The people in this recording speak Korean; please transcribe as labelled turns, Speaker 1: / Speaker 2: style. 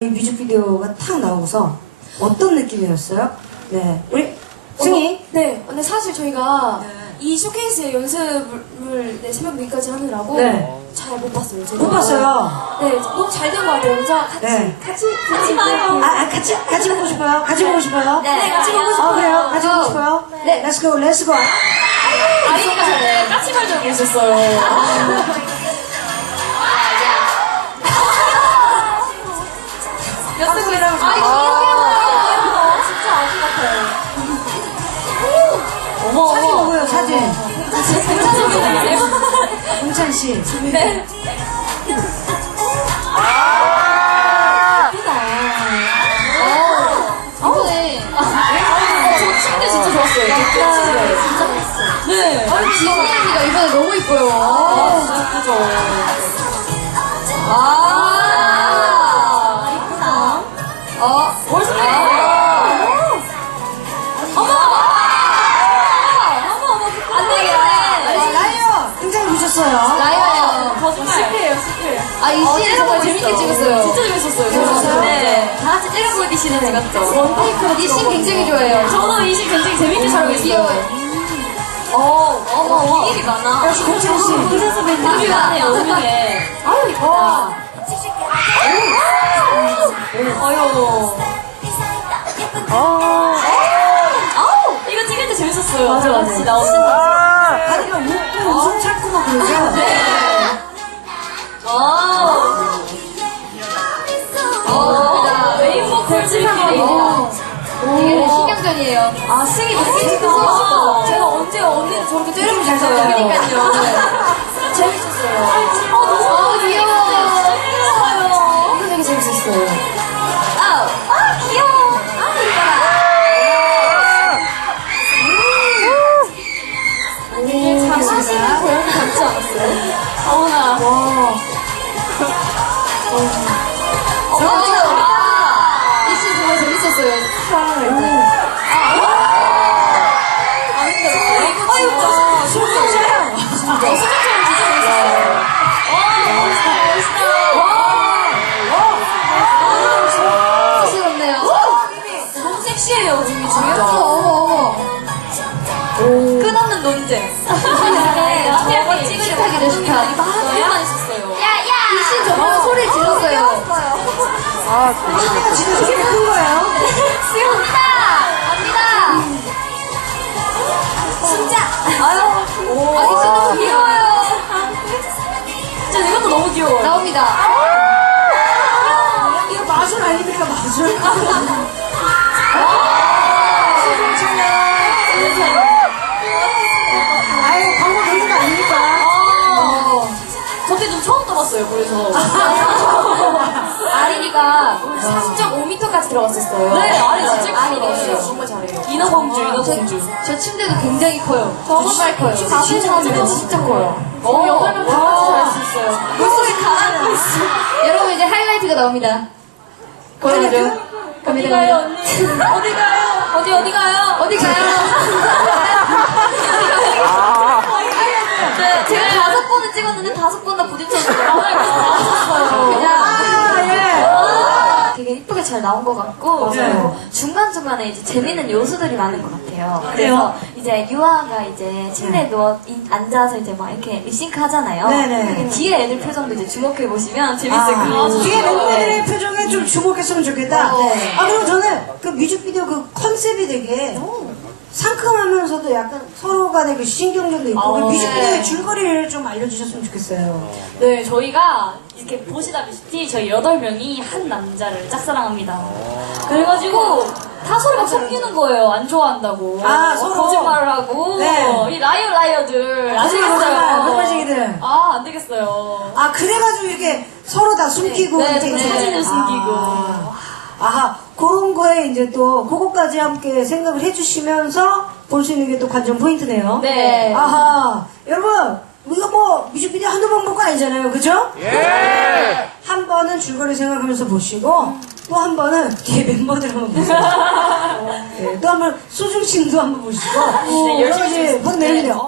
Speaker 1: 뮤직비디오가 탁 나오고서 어떤 느낌이었어요? 네, 우리 승희.
Speaker 2: 네, 근데 사실 저희가 이 쇼케이스의 연습을 새벽 4시까지 하느라고 잘 못 봤어요. 제가.
Speaker 1: 못 봤어요.
Speaker 2: 네, 너무 잘 된 것 같아요. 그래서 같이 봐요.
Speaker 1: 같이 보고 싶어요? 같이 보고 싶어요?
Speaker 2: 네, 같이 보고 싶어요.
Speaker 1: 그래요? 같이 보고 싶어요?
Speaker 2: 네.
Speaker 1: Let's go, let's go.
Speaker 2: 아이가 전에 까치발 적고 있었어요. 연습이랑 진짜 아기 같아요.
Speaker 1: 사진 보고요, 사진.
Speaker 2: 진짜적이네.
Speaker 1: 홍찬 씨.
Speaker 2: 네. 저 침대 진짜 좋았어요. 진짜 맛있어요. 네. 지니 언니가 이번에 너무 이뻐요. 진짜 예쁘죠. 이쁘다. 벌써 안 되겠네.
Speaker 1: 라이어 등장해 주셨어요.
Speaker 2: 라이어요. 거짓말. 실패예요, 실패. 이 씬 정말 재밌게 찍었어요. 진짜 재밌었어요.
Speaker 1: 재밌었어요?
Speaker 2: 네. 다 같이 때려보기 씬을 찍었죠. 원테이크로. 이 씬 굉장히 좋아해요. 저도 이 씬 굉장히 재밌게 촬영했어요. 귀여워요. 어머, 비밀이 많아.
Speaker 1: 역시 홍찬 씨.
Speaker 2: 비밀이 많네요, 오늘에. 아유, 이쁘다. 아유. 이거 찍을 때 재밌었어요. 맞아. 같이 나오는
Speaker 1: 다리가 웃고 웃음 참고 막 그러죠?
Speaker 2: 레인보우 콜즈입니다. 이게 신경전이에요. 승희 너무 제가 언제 언니는 저렇게 때리면 잘 써요. 그러니까요. 재밌었어요. 너무 귀여워. 이거 되게 재밌었어요. 귀여워. 이뻐라. 장난식은 고양이 닮지 않았어요? 어머나. 이 씬 정말 재밌었어요. 수정처럼 진짜 재밌었어요. 멋있었네요. 너무 섹시해요, 지금 어머. 끝없는 논쟁. 저거 찍으려고 좋다. 이거 하나만 있었어요. 이 씬 정말 소리 질렀어요.
Speaker 1: 진짜 저렇게 큰 거예요?
Speaker 2: 수영합니다. 갑니다. 진짜. 이 씬 너무 귀여워요. 진짜 이것도 너무 귀여워요. 나옵니다.
Speaker 1: 이거 마술 아닙니까, 마술? 아유, 광고 넣는 거 아닙니까?
Speaker 2: 저때 좀 처음 떠봤어요, 그래서. 아린이가 3.5m까지 들어갔었어요. 네, 아린 진짜 커요. 정말 잘해요. 인어공주. 저 침대도 굉장히 커요. 정말 커요. 진짜 커요. 8명 다 같이 잘 수 있어요. 물속에 가라앉고 있어. 여러분, 이제 하이라이트가 나옵니다. 보여드려. 어디 가요, 언니? 어디 가요? 어디 가요? 어디 가요? 네, 제가 5번을 찍었는데 5번 다 부딪혔어요. 되게 이쁘게 잘 나온 것 같고 중간중간에 이제 재밌는 요소들이 많은 것 같아요. 그래서 이제 유아가 이제 침대에 누워 앉아서 이제 막 이렇게 립싱크 하잖아요.
Speaker 1: 네네.
Speaker 2: 뒤에 애들 표정도 이제 주목해 보시면 재밌을 거예요.
Speaker 1: 뒤에 멤버들의 표정에 좀 주목했으면 좋겠다.
Speaker 2: 네.
Speaker 1: 그리고 저는 그 뮤직비디오 그 컨셉이 되게 상큼하면서도 약간 서로 간의 그 신경전도 있고 그 뮤직비디오의 줄거리를 좀 알려주셨으면 좋겠어요.
Speaker 3: 네, 저희가 이렇게 보시다시피 저희 8명이 한 남자를 짝사랑합니다. 그래가지고 다 서로 막 속이는 거예요. 안 좋아한다고.
Speaker 1: 서로?
Speaker 3: 거짓말을 하고.
Speaker 1: 네.
Speaker 3: 이 라이어들. 안
Speaker 1: 거짓말,
Speaker 3: 되겠어요.
Speaker 1: 헛발쟁이들.
Speaker 3: 안 되겠어요.
Speaker 1: 그래가지고 이렇게 서로 다 숨기고.
Speaker 3: 네,
Speaker 1: 이렇게
Speaker 3: 사진을 숨기고.
Speaker 1: 그런 거에 이제 또 그거까지 함께 생각을 해주시면서 볼 수 있는 게 또 관전 포인트네요.
Speaker 3: 네.
Speaker 1: 여러분, 우리가 뭐 뮤직비디오 한두 번 볼 거 아니잖아요, 그죠? 예! 한 번은 줄거리 생각하면서 보시고 또 한 번은 뒤에 멤버들 한번 보시고 또 한 번 소중신도 한번 보시고
Speaker 3: 열심히
Speaker 1: 여러 가지 본 내용이네요.